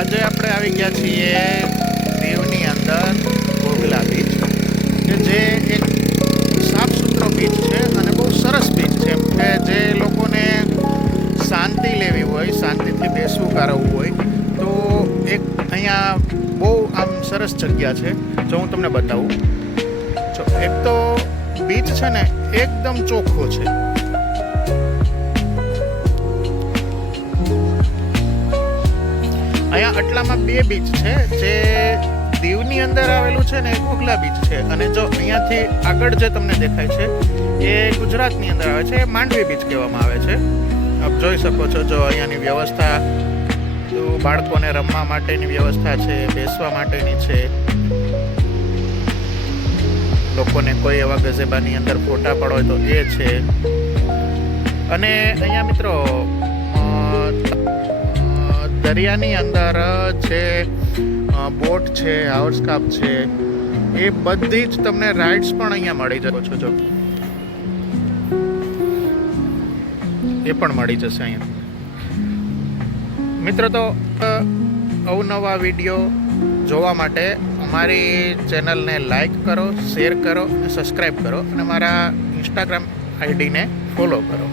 આજે આપણે આવી ગયા છીએ દીવની અંદર ઘોઘલા બીચ, કે જે એક સાફ સુથરો બીચ છે અને બહુ સરસ બીચ છે, કે જે લોકોને શાંતિ લેવી હોય, શાંતિથી બેસવું કરાવવું હોય તો એક અહીંયા બહુ આમ સરસ જગ્યા છે. જો હું તમને બતાવું, જો એક તો બીચ છે ને એકદમ ચોખ્ખો છે. અહીંયા આટલામાં બે બીચ છે. જે દીવની અંદર આવેલું છે ને એ ઘોઘલા બીચ છે, અને જો અહીંયાથી આગળ જે તમને દેખાય છે એ ગુજરાતની અંદર આવે છે, એ માંડવી બીચ કહેવામાં આવે છે. આપ જોઈ શકો છો, જો અહીંયાની વ્યવસ્થા તો બાળકોને રમવા માટેની વ્યવસ્થા છે, બેસવા માટેની છે, લોકોને કોઈ એવા ગઝેબાની અંદર ફોટા પડો હોય તો એ છે. અને અહીંયા મિત્રો દરિયાની અંદર જે બોટ છે, હાઉસકાપ છે, એ બધી જ તમને રાઇડ્સ પણ અહીંયા મળી શકો છો. જો એ પણ મળી જશે અહીંયા. મિત્રો, તો અવનવા વિડીયો જોવા માટે અમારી ચેનલને લાઈક કરો, શેર કરો અને સબસ્ક્રાઈબ કરો, અને મારા ઇન્સ્ટાગ્રામ આઈડીને ફોલો કરો.